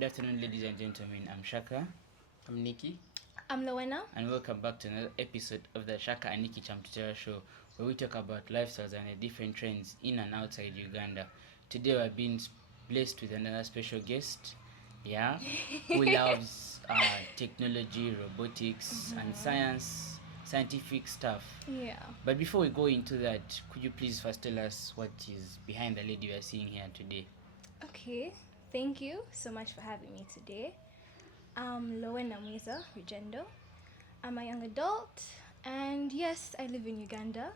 Good afternoon, ladies and gentlemen. I'm Shaka. I'm Nikki. I'm Lowena. And welcome back to another episode of the Shaka and Nikki Chamtutera Show, where we talk about lifestyles and the different trends in and outside Uganda. Today we're being blessed with another special guest, who loves technology, robotics, and scientific stuff. Yeah. But before we go into that, could you please first tell us what is behind the lady we are seeing here today? Okay. Thank you so much for having me today. I'm Lowena Rugyendo. I'm a young adult, and yes, I live in Uganda.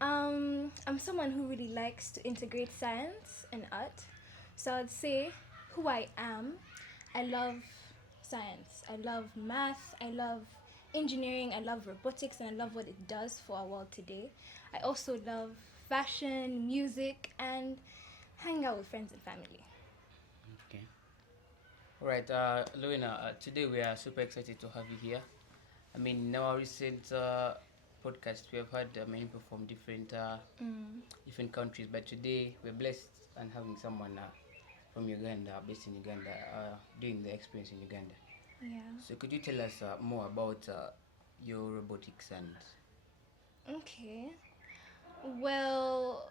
I'm someone who really likes to integrate science and art. So I'd say who I am, I love science. I love math. I love engineering. I love robotics, and I love what it does for our world today. I also love fashion, music, and hang out with friends and family. Okay. Alright, Lowena, today we are super excited to have you here. I mean, in our recent podcast, we have had many people from different countries, but today we're blessed and having someone from Uganda, based in Uganda, doing the experience in Uganda. Yeah. So could you tell us more about your robotics and... Okay. Well,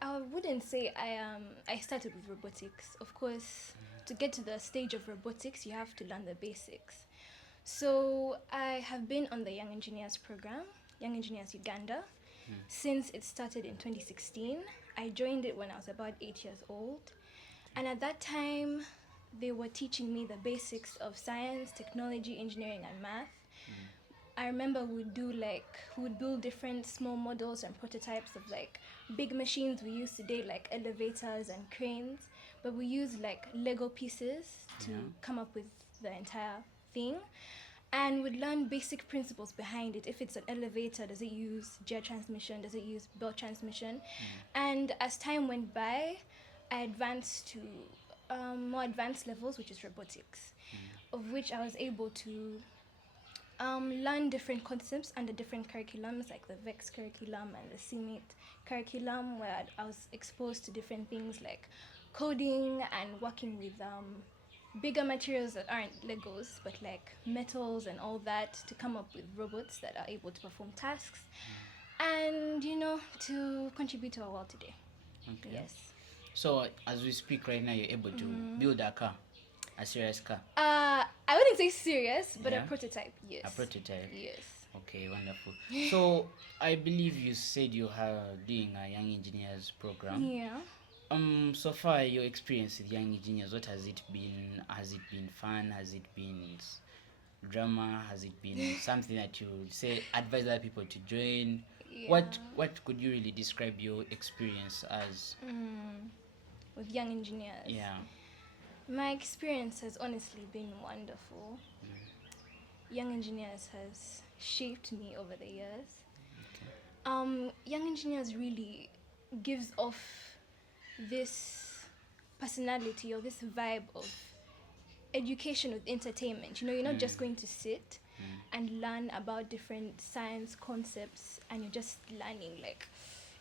I wouldn't say I started with robotics. Of course, to get to the stage of robotics, you have to learn the basics. So I have been on the Young Engineers program, Young Engineers Uganda, since it started in 2016. I joined it when I was about 8 years old. And at that time, they were teaching me the basics of science, technology, engineering, and math. I remember we would build different small models and prototypes of like big machines we use today, like elevators and cranes, but we use like Lego pieces to come up with the entire thing. And we'd learn basic principles behind it. If it's an elevator, does it use gear transmission? Does it use belt transmission? And as time went by, I advanced to more advanced levels, which is robotics, of which I was able to learn different concepts under different curriculums, like the VEX curriculum and the CMIT curriculum, where I was exposed to different things like coding and working with bigger materials that aren't Legos, but like metals and all that, to come up with robots that are able to perform tasks and, to contribute to our world today. Okay. Yes. So, as we speak right now, you're able to build a car, a serious car. I wouldn't say serious, but Yeah? a prototype, yes. A prototype. Yes. Okay, wonderful. So, I believe you said you are doing a Young Engineers program. Yeah. So far, your experience with Young Engineers, what has it been? Has it been fun? Has it been drama? Has it been something that you would say advise other people to join? Yeah. What could you really describe your experience as? With Young Engineers. Yeah. My experience has honestly been wonderful. Young Engineers has shaped me over the years. Okay. Young Engineers really gives off this personality or this vibe of education with entertainment. You're not just going to sit and learn about different science concepts and you're just learning like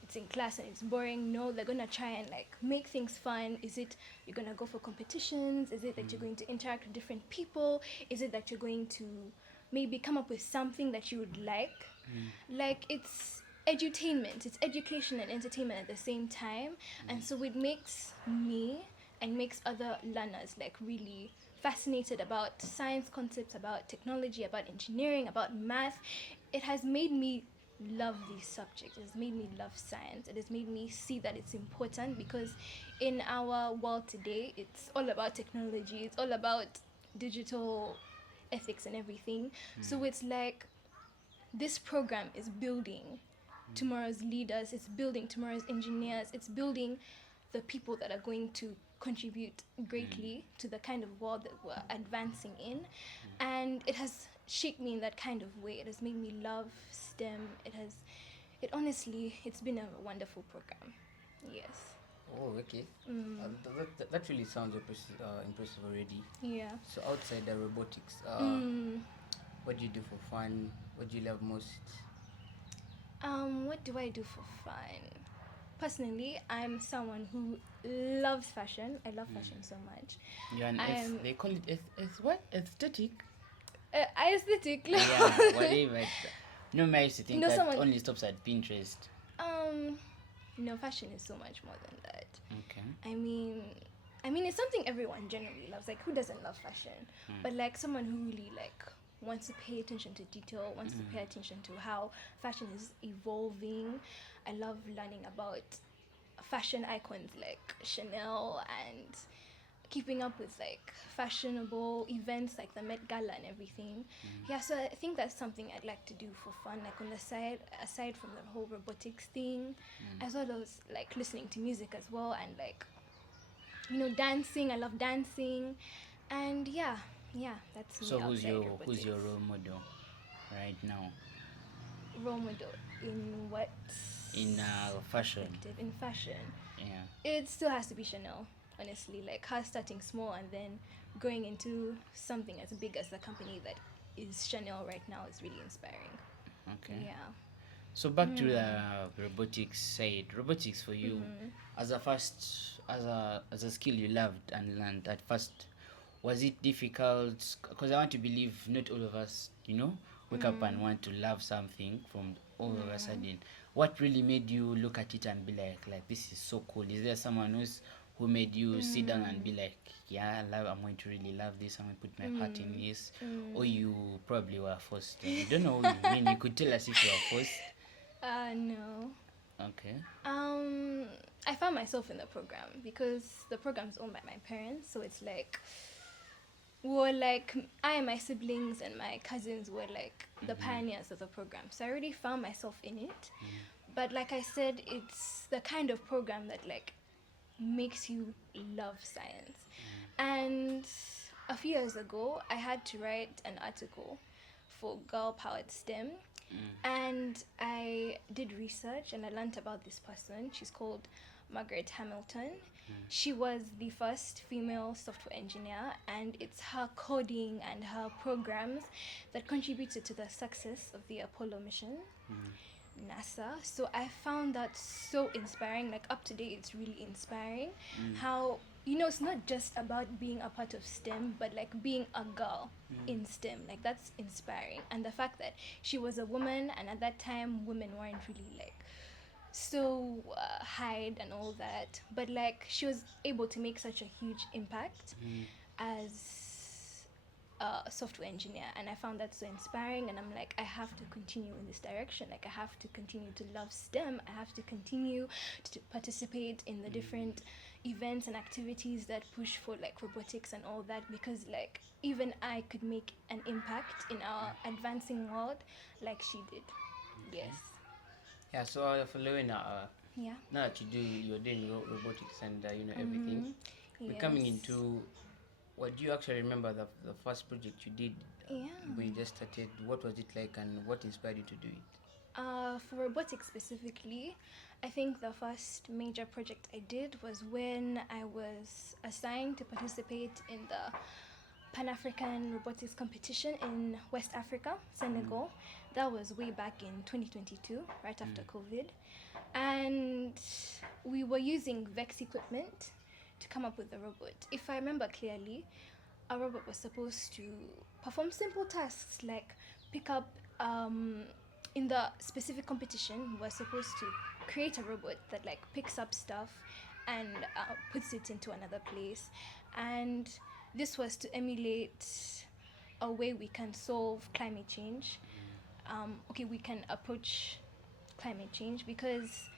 it's in class and it's boring. No, they're gonna try and like make things fun. Is it you're gonna go for competitions? Is it that you're going to interact with different people? Is it that you're going to maybe come up with something that you would like? Like it's edutainment. It's education and entertainment at the same time. And so it makes me and makes other learners like really fascinated about science concepts, about technology, about engineering, about math. It has made me love these subjects. It has made me love science. It has made me see that it's important because in our world today, it's all about technology. It's all about digital ethics and everything. So it's like this program is building tomorrow's leaders. It's building tomorrow's engineers. It's building the people that are going to contribute greatly to the kind of world that we're advancing in. And it has shaped me in that kind of way. It has made me love STEM. It's been a wonderful program. Yes. Oh, okay. That really sounds impressive already. Yeah. So outside the robotics, what do you do for fun? What do you love most? What do I do for fun? personally, I'm someone who loves fashion. I love fashion so much. You're an they call it what? Aesthetic? Aesthetic. Yeah, whatever. No, I used to think No, that someone. only stops at Pinterest. Um, no, fashion is so much more than that. Okay. I mean, it's something everyone generally loves. Like, who doesn't love fashion? But like someone who really like wants to pay attention to detail, wants to pay attention to how fashion is evolving. I love learning about fashion icons like Chanel and keeping up with like fashionable events like the Met Gala and everything. Yeah, so I think that's something I'd like to do for fun, like on the side, aside from the whole robotics thing, as well as like listening to music as well, and like, dancing. I love dancing, and yeah, that's me So outside robotics. who's your role model right now Role model in what? in fashion? Perspective in fashion. Yeah. It still has to be Chanel, honestly. Like her starting small and then going into something as big as the company that is Chanel right now is really inspiring. Okay. Yeah. So back to the robotics side. Robotics for you, as a skill you loved and learned at first, was it difficult? Because I want to believe not all of us, wake up and want to love something from all of a sudden. What really made you look at it and be like this is so cool? Is there someone who made you sit down and be like, yeah, I'm going to really love this. I'm going to put my heart in this, or you probably were forced? I don't know. I mean, you could tell us if you were forced. No. Okay. I found myself in the program because the program is owned by my parents, so it's like, well, like I and my siblings and my cousins were like the pioneers of the program, so I already found myself in it. But like I said, it's the kind of program that like makes you love science. And a few years ago, I had to write an article for Girl Powered STEM. And I did research and I learned about this person. She's called Margaret Hamilton. She was the first female software engineer, and it's her coding and her programs that contributed to the success of the Apollo mission. NASA. So I found that so inspiring. Like up to date, it's really inspiring how it's not just about being a part of STEM, but like being a girl in STEM. Like that's inspiring, and the fact that she was a woman, and at that time, women weren't really like so hide and all that, but like she was able to make such a huge impact as a software engineer, and I found that so inspiring, and I'm like, I have to continue in this direction. Like I have to continue to love STEM. I have to continue to participate in the different events and activities that push for like robotics and all that, because like even I could make an impact in our advancing world like she did. Yes. Yeah, so for Lowena, Yeah. now that you're doing robotics and everything, we're coming Yes. into, what do you actually remember the first project you did Yeah. when you just started? What was it like and what inspired you to do it? For robotics specifically, I think the first major project I did was when I was assigned to participate in the Pan-African robotics competition in West Africa, Senegal. That was way back in 2022, right after COVID. And we were using VEX equipment to come up with the robot. If I remember clearly, a robot was supposed to perform simple tasks like pick up, in the specific competition, we were supposed to create a robot that like picks up stuff and puts it into another place. And this was to emulate a way we can solve climate change. We can approach climate change because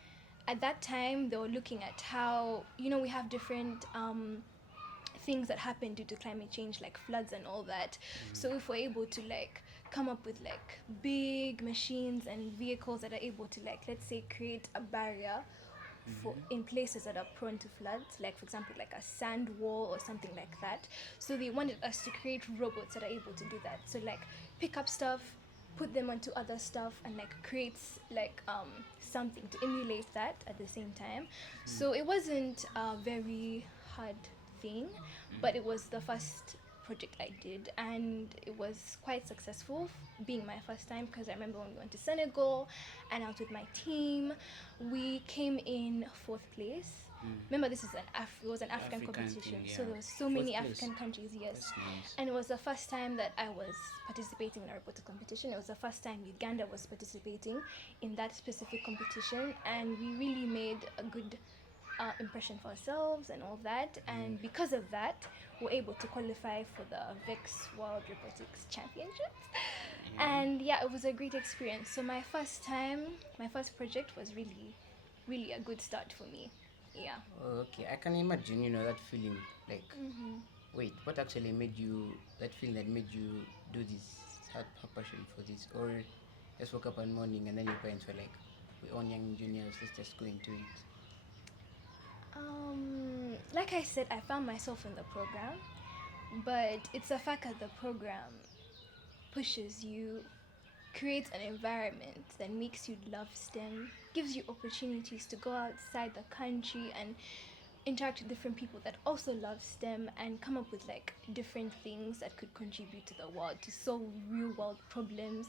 at that time they were looking at how we have different things that happen due to climate change, like floods and all that. So if we're able to like come up with like big machines and vehicles that are able to like, let's say, create a barrier for in places that are prone to floods, like for example like a sand wall or something like that. So they wanted us to create robots that are able to do that, so like pick up stuff, put them onto other stuff, and like creates like something to emulate that at the same time. So it wasn't a very hard thing, but it was the first project I did, and it was quite successful, being my first time, because I remember when we went to Senegal and I was with my team, we came in fourth place. Remember, this is it was an African competition, thing, so yeah. there was so many Fourth place. African countries, yes. That's nice. And it was the first time that I was participating in a robotic competition. It was the first time Uganda was participating in that specific competition, and we really made a good impression for ourselves and all that. And because of that, we're able to qualify for the VEX World Robotics Championships. And yeah, it was a great experience. So my first project was really, really a good start for me. Yeah. Oh, okay, I can imagine, that feeling. Like, wait, what actually made you, that feeling that made you do this, had passion for this? Or just woke up one morning and then your parents were like, we're on young juniors, let's just go into it? Like I said, I found myself in the program, but it's the fact that the program pushes you, creates an environment that makes you love STEM, gives you opportunities to go outside the country and interact with different people that also love STEM and come up with like different things that could contribute to the world, to solve real world problems,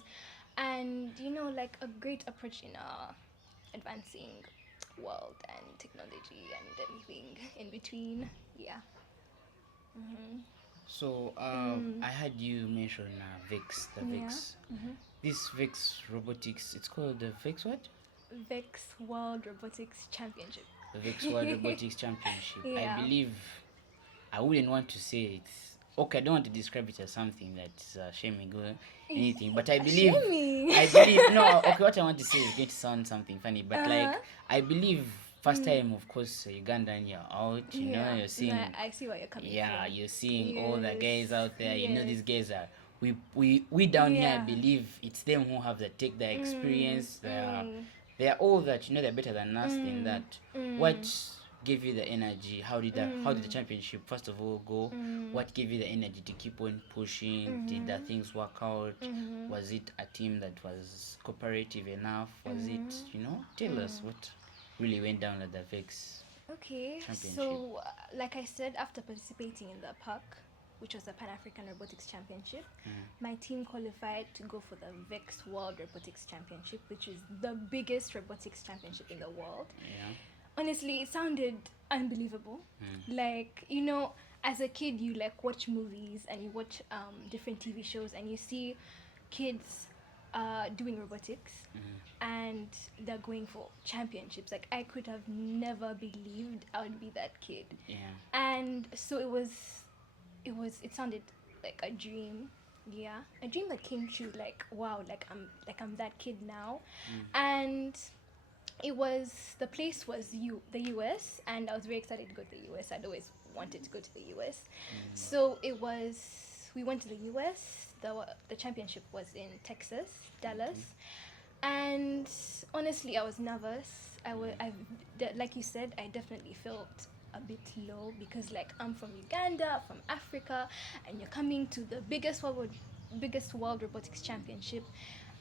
and like a great approach in advancing world and technology and everything in between. Yeah. So I had you mention VEX, the Yeah. VEX. This VEX robotics, it's called the VEX what? VEX World Robotics Championship. The VEX World Robotics Championship. Yeah. I believe, I wouldn't want to say it's, okay, I don't want to describe it as something that's shaming or anything, but I believe, no, okay, what I want to say is going to sound something funny, but like, I believe, first time, of course, Ugandan, you're out, you're seeing, I see where you're coming yeah, from. you're seeing all the Yes. guys out there, these Yes. guys are, we down here, I Yeah. believe it's them who have the experience, they're all that, they're better than us in that. What gave you the energy? How did the championship first of all go? What gave you the energy to keep on pushing? Did the things work out? Was it a team that was cooperative enough? Was it, tell us what really went down at the VEX Okay, championship. so like I said, after participating in the PAC, which was the Pan-African Robotics Championship, my team qualified to go for the VEX World Robotics Championship, which is the biggest robotics championship in the world. Yeah. Honestly, it sounded unbelievable. Like, as a kid, you like watch movies and you watch different TV shows and you see kids doing robotics and they're going for championships. Like, I could have never believed I would be that kid. Yeah. And so it sounded like a dream. Yeah, a dream that came true. Like, wow, I'm that kid now. And the place was the US, and I was very excited to go to the US. I'd always wanted to go to the US. So we went to the US. The championship was in Texas, Dallas. And honestly, I was nervous. Like you said, I definitely felt a bit low because like I'm from Uganda, from Africa, and you're coming to the biggest world robotics championship,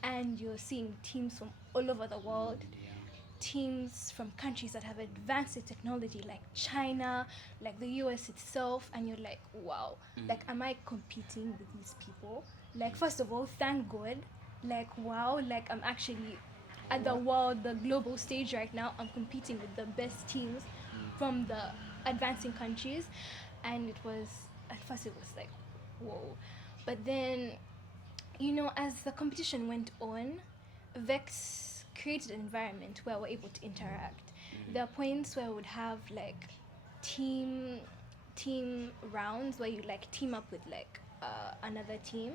and you're seeing teams from all over the world. Teams from countries that have advanced in technology like China, like the US itself, and you're like, wow, like am I competing with these people? Like, first of all, thank God, like, wow, like I'm actually at the global stage right now. I'm competing with the best teams from the advancing countries, and at first it was like, whoa. But then, as the competition went on, VEX created an environment where we're able to interact. There are points where we would have like team rounds where you like team up with like another team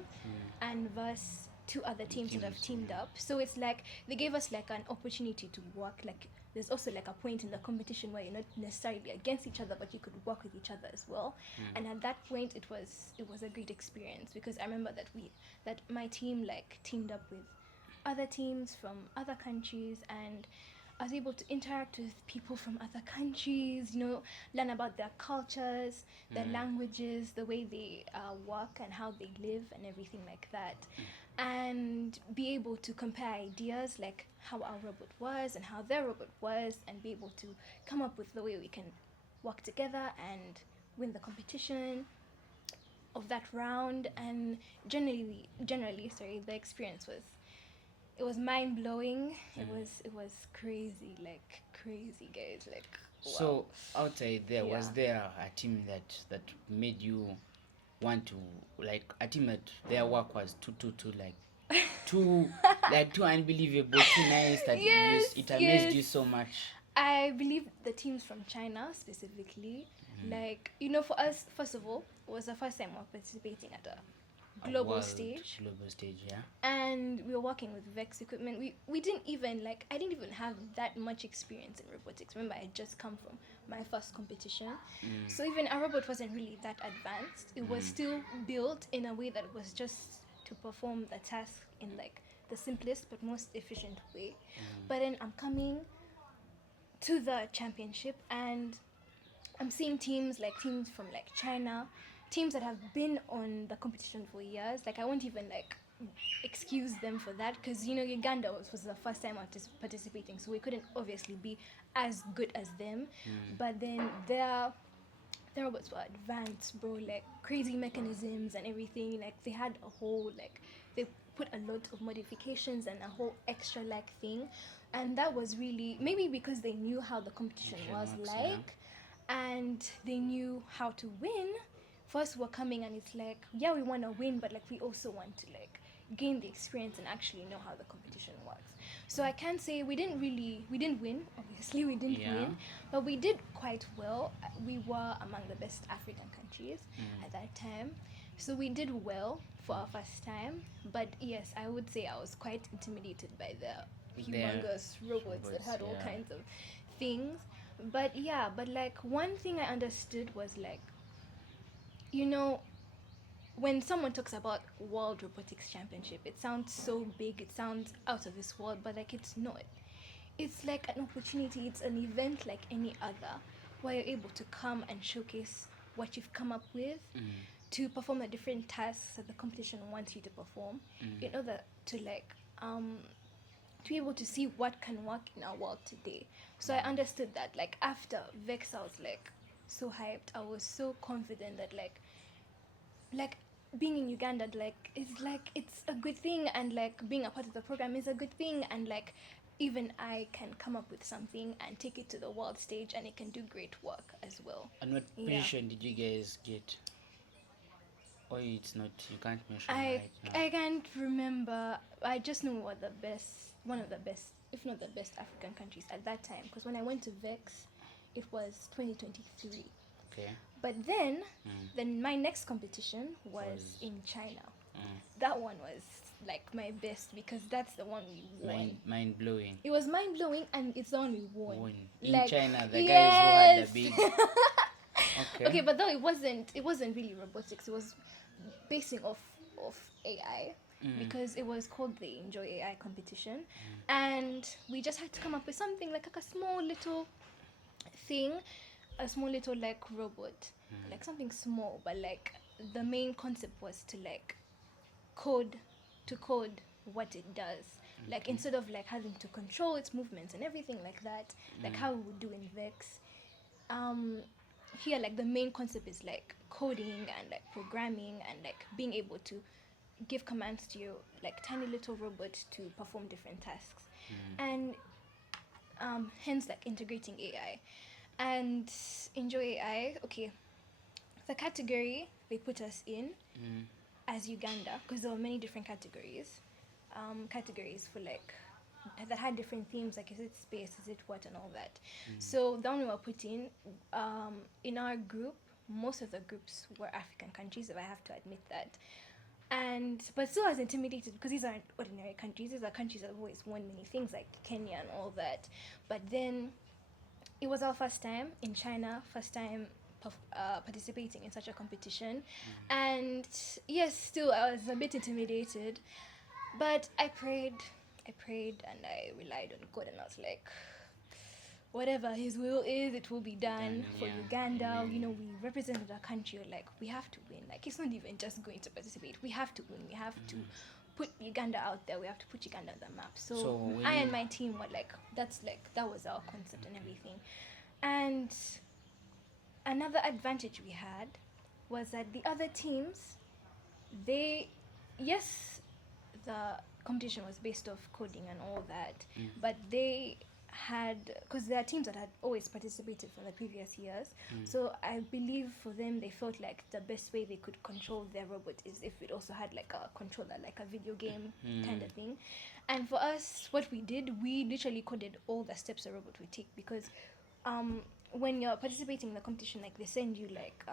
and verse two other teams that have teamed up. So it's like they gave us like an opportunity to work. Like there's also like a point in the competition where you're not necessarily against each other, but you could work with each other as well. And at that point it was a great experience because I remember that my team like teamed up with other teams from other countries, and I was able to interact with people from other countries, learn about their cultures, their languages, the way they work and how they live and everything like that. And be able to compare ideas like how our robot was and how their robot was, and be able to come up with the way we can work together and win the competition. of that round, and generally, sorry, the experience was, it was mind blowing. It was crazy, like crazy, guys. Like, wow. So outside there, was Yeah. there a team that made you want to, like, a team that their work was too like too like too unbelievable, too nice, that Yes, it amazed yes. you so much? I believe the teams from China specifically, like, for us, first of all, it was the first time we were participating at a global stage. Global stage, yeah. And we were working with Vex equipment. We didn't even, like, I didn't even have that much experience in robotics. Remember, I had just come from my first competition. So even our robot wasn't really that advanced. It was still built in a way that was just to perform the task in, like, the simplest but most efficient way. But then I'm coming to the championship, and I'm seeing teams from like China, teams that have been on the competition for years. Like, I won't even like excuse them for that, because Uganda was the first time I was participating, so we couldn't obviously be as good as them. But then their robots were advanced, bro. Like, crazy mechanisms and everything. Like, they had a whole, like, they put a lot of modifications and a whole extra like thing, and that was really, maybe because they knew how the competition was like, and they knew how to win. First, we're coming and it's like, yeah, we want to win, but like we also want to like gain the experience and actually know how the competition works. So I can't say we didn't win. Obviously, we didn't win, but we did quite well. We were among the best African countries at that time, so we did well for our first time. But yes, I would say I was quite intimidated by the humongous robots that had all kinds of things. But yeah, but like one thing I understood was like, when someone talks about World Robotics Championship, it sounds so big, it sounds out of this world, but like it's not. It's like an opportunity, it's an event like any other, where you're able to come and showcase what you've come up with, to perform the different tasks that the competition wants you to perform, in order to like to be able to see what can work in our world today. So I understood that, like, after Vex, I was like so hyped. I was so confident that like being in Uganda, it's a good thing, and like being a part of the program is a good thing, and like even I can come up with something and take it to the world stage, and it can do great work as well. And what position did you guys get? Or it's not, you can't mention I right now? I can't remember. I just know what one of the best, if not the best, African countries at that time. Because when I went to Vex, it was 2023. Okay. But then my next competition was in China. That one was like my best, because that's the one we won. Mind blowing. It was mind blowing, and it's the one we won. In Like, China, the guys yes. who had the big. Okay. Okay, but though it wasn't really robotics. It was basing off AI, because it was called the Enjoy AI competition, and we just had to come up with something like a small little thing, a small little like robot, like something small, but like the main concept was to like code what it does. Like, instead of like having to control its movements and everything like that, like how we would do in Vex, here like the main concept is like coding and like programming and like being able to give commands to your like tiny little robot to perform different tasks, and hence like integrating AI. And Enjoy AI, okay, the category they put us in as Uganda, because there were many different categories for like that had different themes, like, is it space, is it what, and all that. So the one we were put in our group, most of the groups were African countries, if I have to admit that. But still I was intimidated, because these aren't ordinary countries. These are countries that have always won many things, like Kenya and all that. But then it was our first time in China, first time participating in such a competition. And yes, still I was a bit intimidated, but I prayed and I relied on God, and I was like, whatever his will is, it will be done for Uganda. We represented our country, like, we have to win. Like, it's not even just going to participate, we have to win. We have to put Uganda out there. We have to put Uganda on the map. So I and my team were like, that was our concept and everything. And another advantage we had was that the other teams, they, yes, the competition was based off coding and all that, but they had, because there are teams that had always participated for the previous years, so I believe for them they felt like the best way they could control their robot is if it also had like a controller, like a video game kind of thing. And for us, what we did, we literally coded all the steps a robot would take, because when you're participating in the competition, like they send you like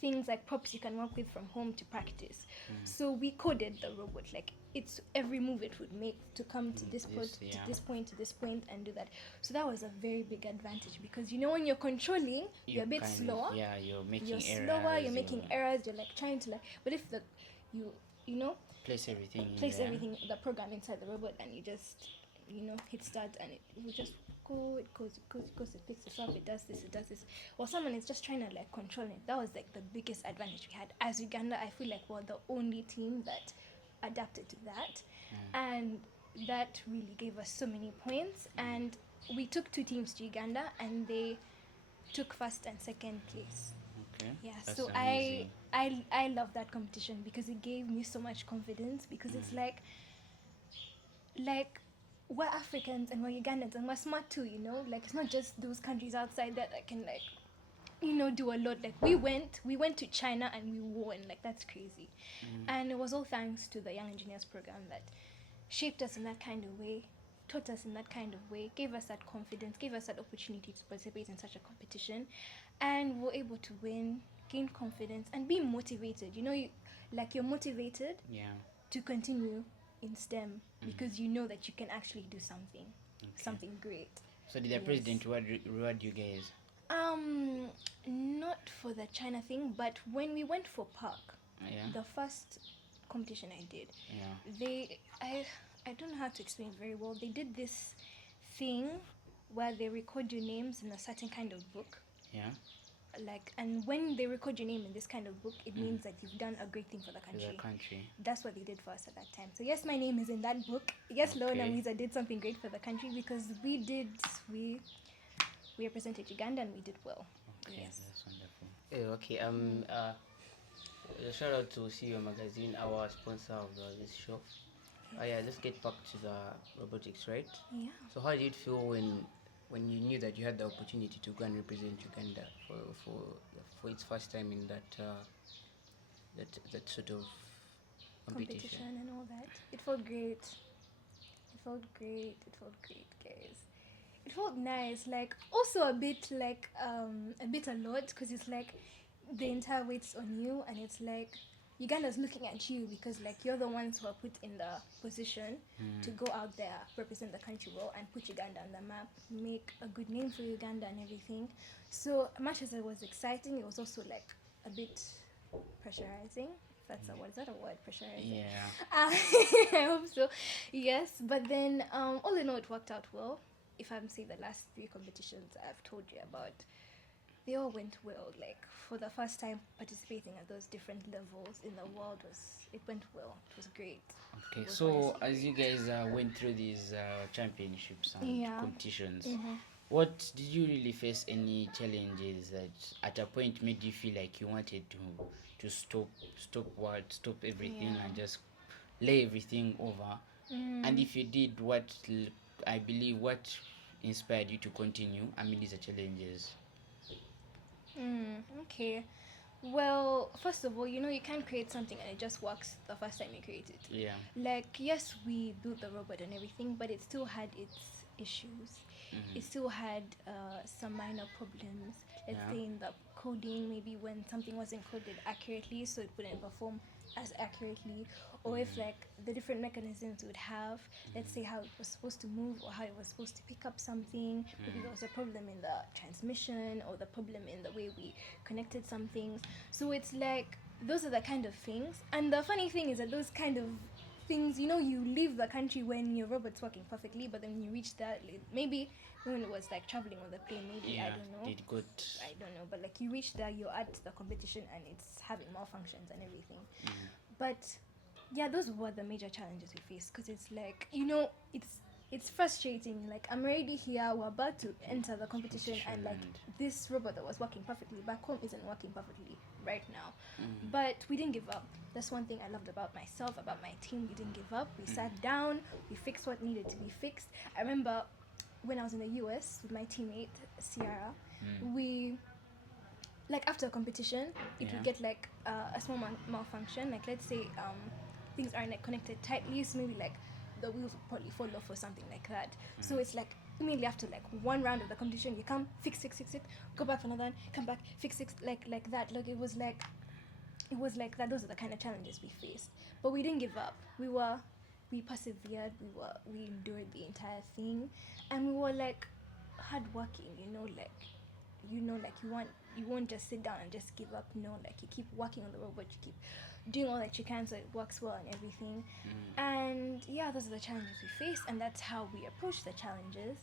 things like props you can work with from home to practice. So we coded the robot, like it's every move it would make to come to this point, to this point, to this point, and do that. So that was a very big advantage, because when you're controlling, you're a bit slower. You're making You're errors. slower. You're making errors. You're like trying to but if you know place everything place everything, the program inside the robot, and you just hit start, and it will just go. It goes, it picks this up, it does this, or someone is just trying to like control it. That was like the biggest advantage we had as Uganda. I feel like we're the only team that adapted to that, and that really gave us so many points. And we took 2 teams to Uganda, and they took first and second place. Okay. Yeah, That's so amazing. I love that competition, because it gave me so much confidence, because it's like we're Africans and we're Ugandans and we're smart too, like it's not just those countries outside that can like do a lot. Like we went to China and we won. Like that's crazy. And it was all thanks to the Young Engineers program that shaped us in that kind of way, taught us in that kind of way, gave us that confidence, gave us that opportunity to participate in such a competition, and we're able to win, gain confidence, and be motivated. You're motivated to continue in STEM, because you know that you can actually do something great. So did the president reward you guys? Not for the China thing, but when we went for park, the first competition I did, I don't know how to explain it very well. They did this thing where they record your names in a certain kind of book. Yeah. And when they record your name in this kind of book, it means that you've done a great thing for the country. That's what they did for us at that time. So yes, my name is in that book. Yes, Lowena means I did something great for the country, because we represented Uganda and we did well. Okay, yes. That's wonderful. Okay. Shout out to CEO Magazine, our sponsor of this show. Let's get back to the robotics, right? Yeah. So how did it feel when you knew that you had the opportunity to go and represent Uganda for its first time in that sort of competition and all that? It felt great. Guys. It felt nice. Like also a bit a lot, because it's like the entire weight's on you, and it's like Uganda's looking at you, because like you're the ones who are put in the position to go out there, represent the country well, and put Uganda on the map, make a good name for Uganda and everything. So much as it was exciting, it was also like a bit pressurizing. That's a word. Is that a word? Pressurizing. Yeah. I hope so. Yes, but then all in all, it worked out well. If I'm saying the last 3 competitions I've told you about, they all went well. Like for the first time participating at those different levels in the world, it went well. It was great. Okay, so as you guys went through these championships and competitions, what did you really face any challenges that at a point made you feel like you wanted to stop everything and just lay everything over? And if you did, what inspired you to continue amid these challenges? Okay. Well, first of all, you can't create something and it just works the first time you create it. Yeah. Like, yes, we built the robot and everything, but it still had its issues. It still had some minor problems. Let's say in the coding, maybe when something wasn't coded accurately, so it wouldn't perform as accurately, or if like the different mechanisms it would have, let's say how it was supposed to move or how it was supposed to pick up something, maybe there was a problem in the transmission or the problem in the way we connected some things. So it's like those are the kind of things, and the funny thing is that those kind of things, you leave the country when your robot's working perfectly, but then when you reach that, maybe when it was like traveling on the plane, maybe I don't know, I don't know, but like you reach there, you're at the competition and it's having malfunctions and everything. But yeah, those were the major challenges we faced, because it's like it's frustrating. Like I'm already here, we're about to enter the competition, and like this robot that was working perfectly back home isn't working perfectly right now. But we didn't give up. That's one thing I loved about myself, about my team. We didn't give up. We sat down, we fixed what needed to be fixed. I remember when I was in the US with my teammate, Ciara, we, like after a competition, it would get like a small malfunction. Like let's say things aren't like connected tightly, so maybe like the wheels would probably fall off or something like that. So it's like immediately after like one round of the competition, you come fix, go back for another one, come back fix, like that. Like it was like that. Those are the kind of challenges we faced, but we didn't give up. We persevered. We endured the entire thing, and we were like hardworking. Like you won't just sit down and just give up. No, like you keep working on the robot. You keep doing all that you can so it works well and everything. And yeah, those are the challenges we face, and that's how we approach the challenges.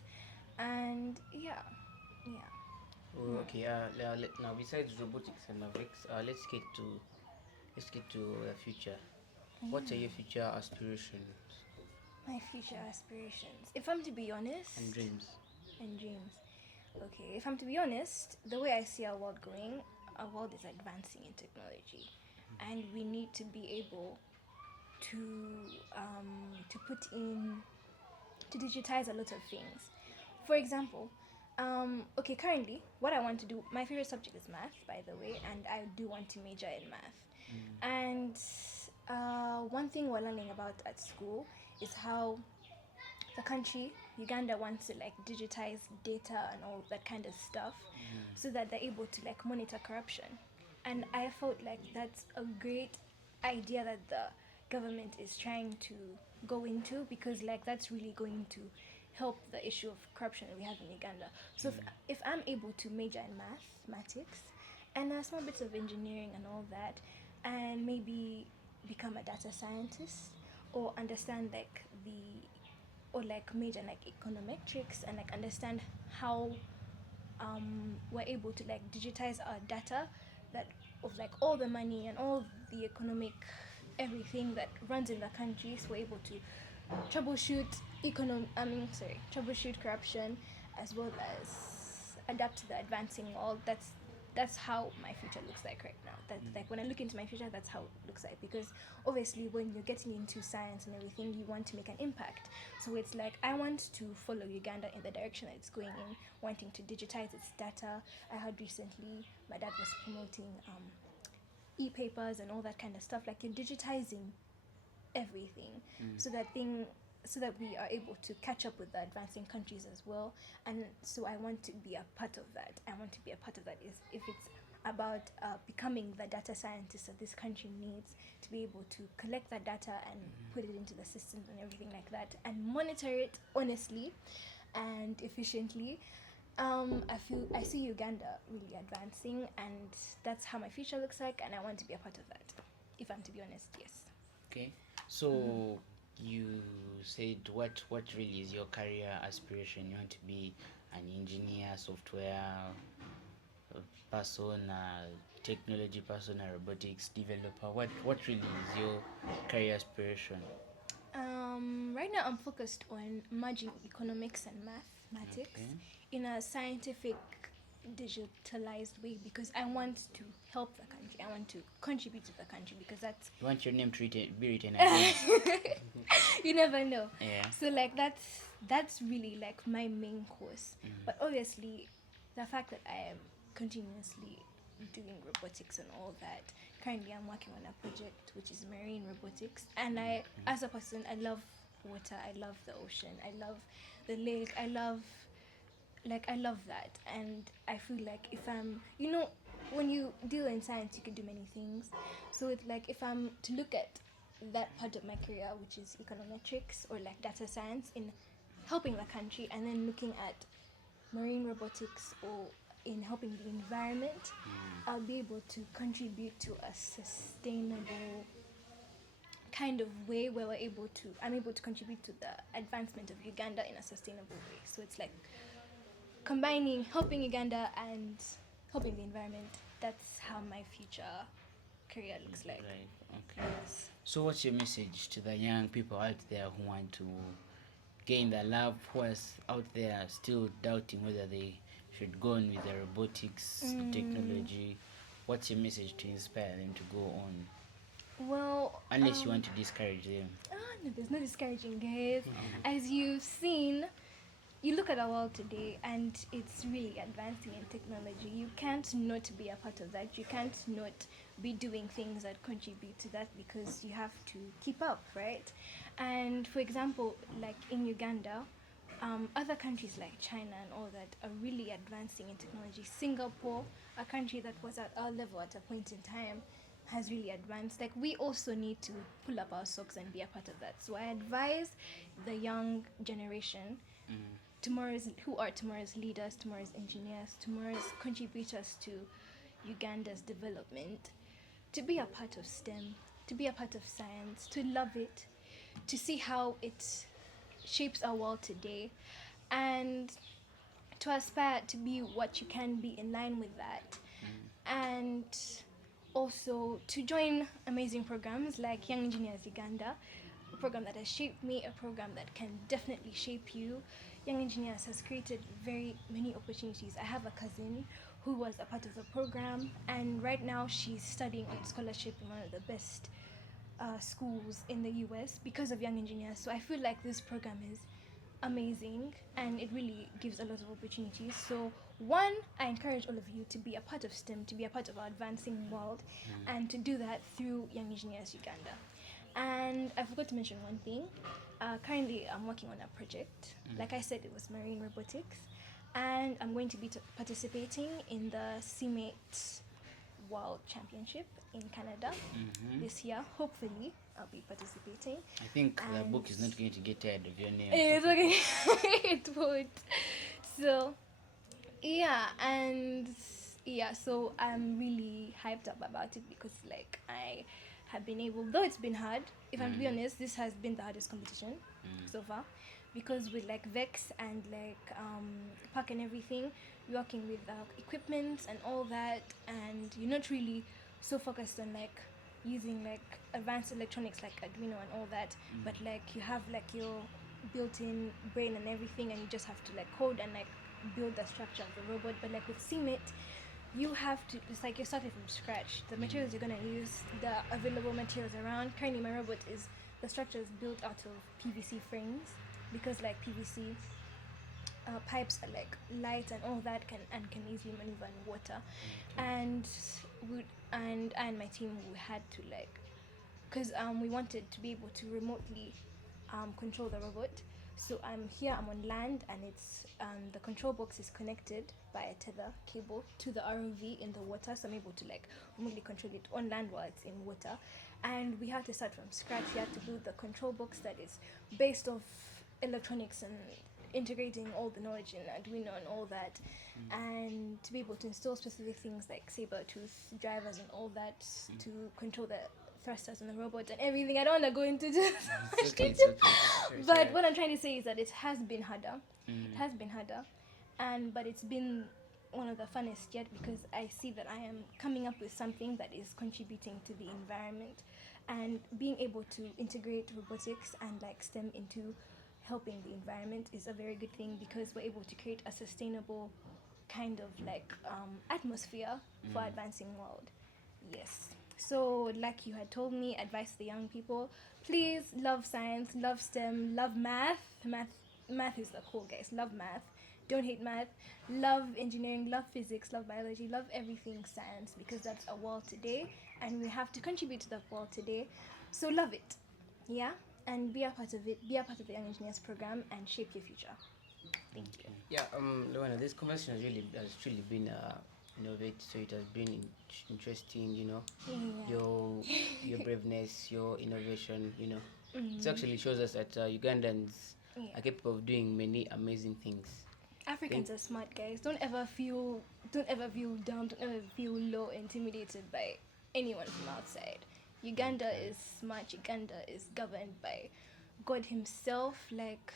And yeah. Oh, okay. Now, besides robotics and Mavericks, let's get to the future. What are your future aspirations My future aspirations, if I'm to be honest, and dreams? and dreams. Okay, if I'm to be honest, the way I see our world going, our world is advancing in technology, and we need to be able to put in, to digitize a lot of things. For example, okay, currently, what I want to do, my favorite subject is math, by the way, and I do want to major in math. And one thing we're learning about at school is how the country, Uganda, wants to like digitize data and all that kind of stuff, so that they're able to like monitor corruption. And I felt like that's a great idea that the government is trying to go into, because like that's really going to help the issue of corruption that we have in Uganda. So if I'm able to major in mathematics and small bits of engineering and all that, and maybe become a data scientist, or understand like or like major in, like econometrics, and like understand how we're able to like digitize our data, that of like all the money and all the economic everything that runs in the country, so we're able to troubleshoot troubleshoot corruption, as well as adapt to the advancing world. That's how my future looks like right now. That like when I look into my future, that's how it looks like, because obviously when you're getting into science and everything, you want to make an impact. So it's like I want to follow Uganda in the direction that it's going in, wanting to digitize its data. I heard recently my dad was promoting e-papers and all that kind of stuff. Like you're digitizing everything, so that we are able to catch up with the advancing countries as well. And so I want to be a part of that. Is if it's about becoming the data scientist that this country needs, to be able to collect that data and put it into the systems and everything like that, and monitor it honestly and efficiently. I see Uganda really advancing, and that's how my future looks like, and I want to be a part of that. If I'm to be honest, yes. Okay, so you said what really is your career aspiration? You want to be an engineer, software person, technology person, a robotics developer? What really is your career aspiration? Right now I'm focused on merging economics and mathematics in a scientific, digitalized way, because I want to help the country. I want to contribute to the country, because that's You want your name to be written again? you never know. Yeah. So like that's really like my main course. But obviously, the fact that I am continuously doing robotics and all that. Currently, I'm working on a project which is marine robotics, and as a person, I love water. I love the ocean. I love the lake. I love that, and I feel like if I'm, when you deal in science, you can do many things. So it's like if I'm to look at that part of my career, which is econometrics or like data science, in helping the country, and then looking at marine robotics or in helping the environment, I'll be able to contribute to a sustainable kind of way where I'm able to contribute to the advancement of Uganda in a sustainable way. So it's like combining helping Uganda and helping the environment. That's how my future career looks like. Right. Okay. Yes. So what's your message to the young people out there who want to gain the love, who are out there still doubting whether they should go on with the robotics, the technology? what's your message to inspire them to go on? Well, Unless you want to discourage them. no, there's no discouraging, guys. As you've seen, you look at our world today and it's really advancing in technology. You can't not be a part of that. You can't not be doing things that contribute to that because you have to keep up, right? And for example, like in Uganda, other countries like China and all that are really advancing in technology. Singapore, a country that was at our level at a point in time, has really advanced. Like, we also need to pull up our socks and be a part of that. So I advise the young generation, who are tomorrow's leaders, tomorrow's engineers, tomorrow's contributors to Uganda's development, to be a part of STEM, to be a part of science, to love it, to see how it shapes our world today, and to aspire to be what you can be in line with that. And also to join amazing programs like Young Engineers Uganda, a program that has shaped me, a program that can definitely shape you. Young Engineers has created very many opportunities. I have a cousin who was a part of the program, and right now she's studying on scholarship in one of the best schools in the US because of Young Engineers. So I feel like this program is amazing and it really gives a lot of opportunities. So one, I encourage all of you to be a part of STEM, to be a part of our advancing world, and to do that through Young Engineers Uganda. And I forgot to mention one thing. Currently I'm working on a project. Like I said, it was marine robotics, and I'm going to be participating in the CMAT World Championship in Canada this year. Hopefully I'll be participating. I think the book is not going to get tired of your name. It's okay. It would. So so I'm really hyped up about it because like I have been able, though it's been hard, if I'm to be honest, this has been the hardest competition so far, because with like Vex and like Park and everything, you're working with equipment and all that, and you're not really so focused on like using like advanced electronics like Arduino and all that, but like you have like your built-in brain and everything, and you just have to like code and like build the structure of the robot. But like with CMIT, you have to, it's like you're starting from scratch. The materials you're going to use, the available materials around. Currently my robot is, the structure is built out of PVC frames, because like PVC pipes are like light and all that can easily maneuver in water. And I and my team, we had to like, because we wanted to be able to remotely control the robot. So I'm on land, and it's the control box is connected by a tether cable to the ROV in the water, so I'm able to like remotely control it on land while it's in water. And we had to start from scratch. We had to build the control box that is based off electronics and integrating all the knowledge in Arduino and all that, and to be able to install specific things like saber-tooth drivers and all that to control the thrusters on the robot and everything. I don't want to go into too much detail, but what I'm trying to say is that it has been harder. It has been harder, but it's been one of the funnest yet, because I see that I am coming up with something that is contributing to the environment, and being able to integrate robotics and like STEM into helping the environment is a very good thing, because we're able to create a sustainable kind of like atmosphere for advancing world. Yes. So like you had told me, advise the young people, please love science, love STEM, love math. Math is the cool, guys. Love math. Don't hate math. Love engineering, love physics, love biology, love everything science, because that's a world today and we have to contribute to that world today. So love it. Yeah? And be a part of it. Be a part of the Young Engineers program and shape your future. Thank you. Yeah, Lowena, this conversation has truly been innovative. So it has been interesting, you know. Yeah. Your braveness, your innovation, you know. It actually shows us that Ugandans are capable of doing many amazing things. Africans are smart, guys. Don't ever feel down. Don't ever feel low, intimidated by anyone from outside. Uganda is smart. Uganda is governed by God Himself. Like,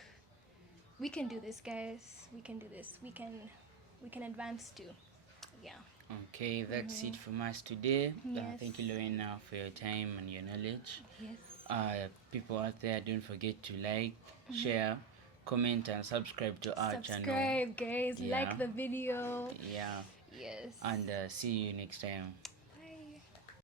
we can do this, guys. We can do this. We can advance too. Yeah. Okay, that's it from us today. Yes. Thank you, Lowena, for your time and your knowledge. Yes. People out there, don't forget to like, share, comment, and subscribe to our channel. Subscribe, guys. Yeah. Like the video. Yeah. Yes. And see you next time.